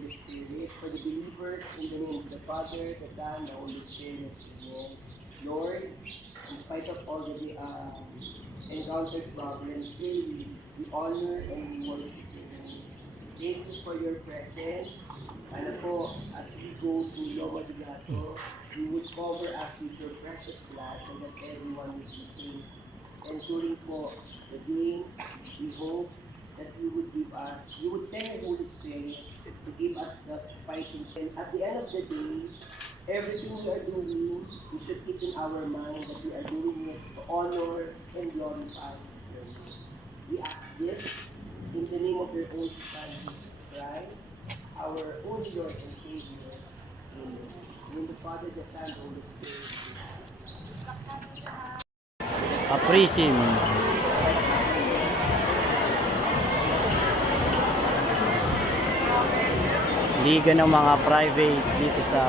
Holy Spirit. For the believers, in the name of the Father, the Son, the Holy Spirit. Amen. Lord, in spite of all the encountered problems, we honor and we worship you. Thank you for your presence. Sana po, as we go to Loma de Gato, you would cover us with your precious blood so that everyone would be safe. And during po the games, we hope that you would give us, you would send the Holy Spirit to give us the fighting strength. At the end of the day, everything we are doing, we should keep in our mind that we are doing it to honor and glorify your name. We ask this in the name of your own Son, Jesus Christ, our only Lord and Savior. Amen. In the Father, the Son, the Holy Spirit. Aprisim. Liga ng mga private dito sa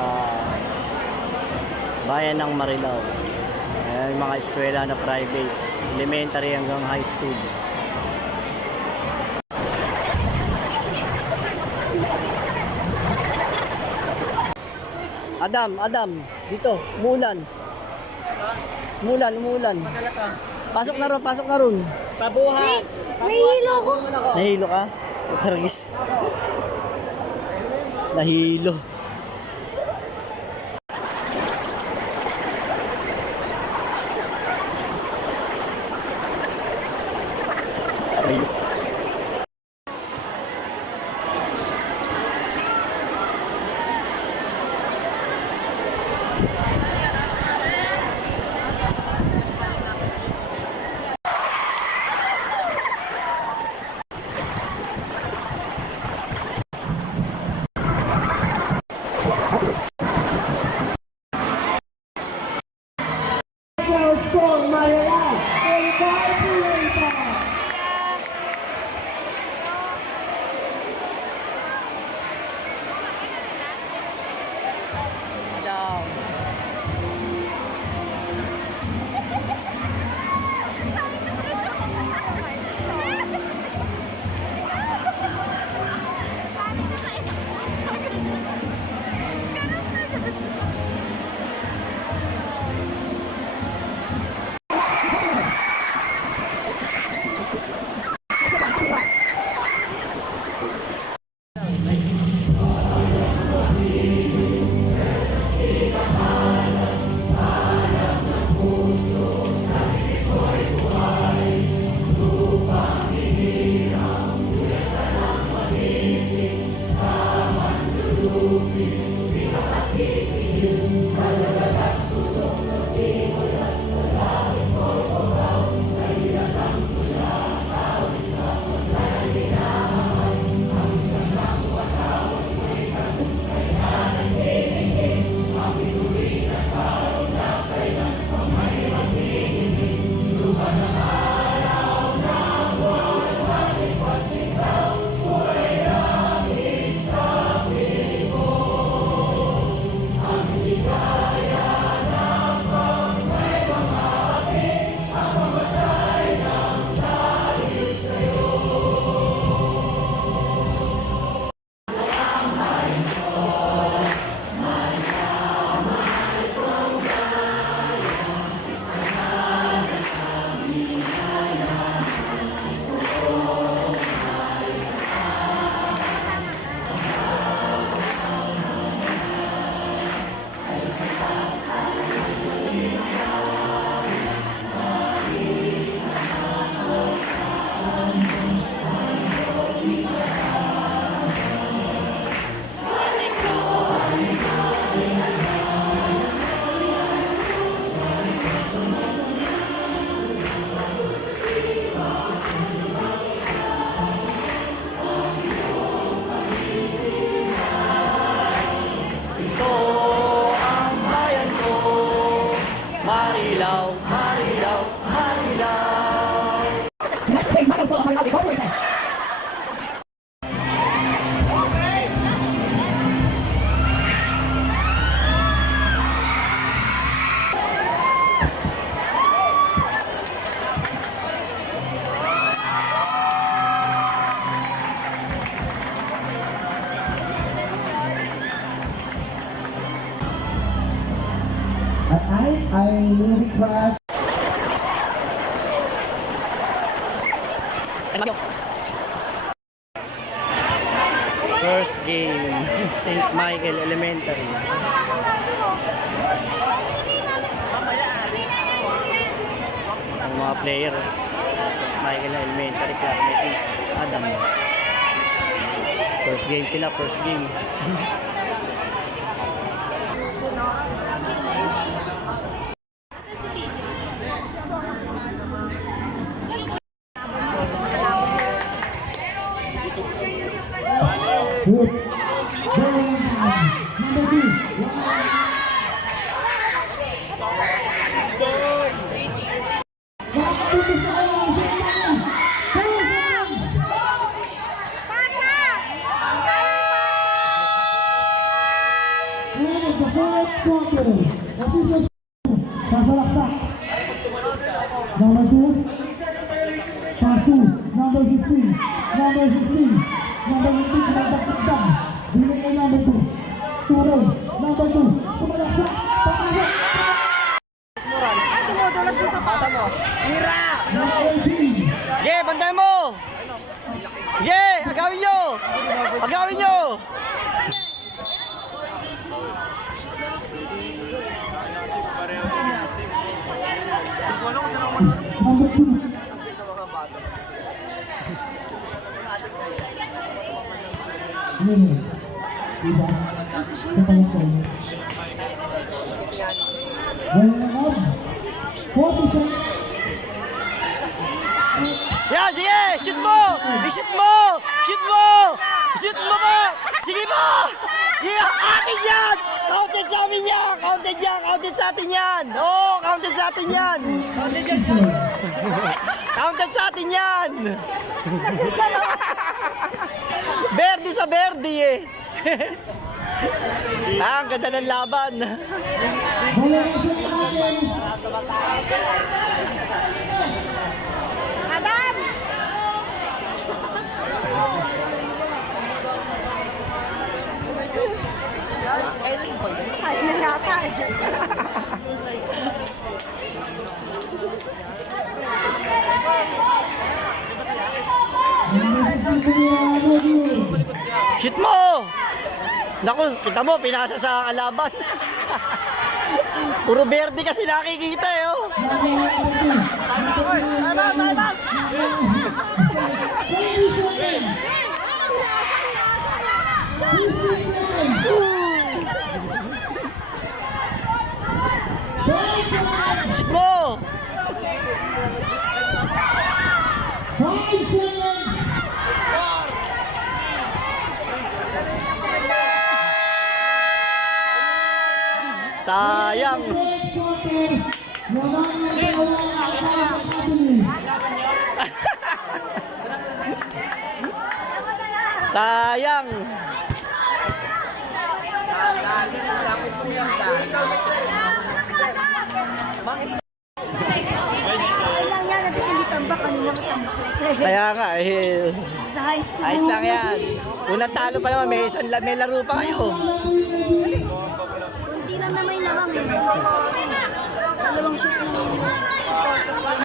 bayan ng Marilao. Ayan, yung mga eskwela na private, elementary hanggang high school. Adam, dito, umulan. Umulan. Pasok na ron. Pabuhat! Nahihilo ko! Nahilo ka? Targis. Nahilo. I request First game, St. Michael Elementary. Ang mga player, St. Michael Elementary Club, Metis, Adam. First game sila, first game. good. Going number 2. Number 2, pass to number 15, number 15, number 15, nagdagdag, binigay number 2, tuloy, number 2, tumalaksak, papasok, Tumudulas yung sapato mo. number 18, Ge, banday mo! Ge, agawin nyo! Agawin nyo! number 2, Yun, diba? Kapalakay. Wala na lang. 40 seconds. Yan, sige! Shoot mo! I-shoot mo! Shoot mo! Shoot mo ba? Sige mo! Yeah, atin yan! Counted sa amin yan! Counted yan! Counted sa atin yan! Oo, counted sa atin yan! Counted sa atin yan! Verde sa verde eh! Ang ganda ng laban! Wala na sa atin. Adam! Ay, nayata siya. Shoot mo! Naku, kita mo, pinasa sa kalaban. Puro verde kasi nakikita eh, oh. Shoot mo! 5 seconds. Sayang! Sayang! Kailang yan, natin hindi tambak. Ano mga tambak? Kaya nga, eh, Sa high school. ayos lang yan. Unang talo pa naman, may laro pa kayo.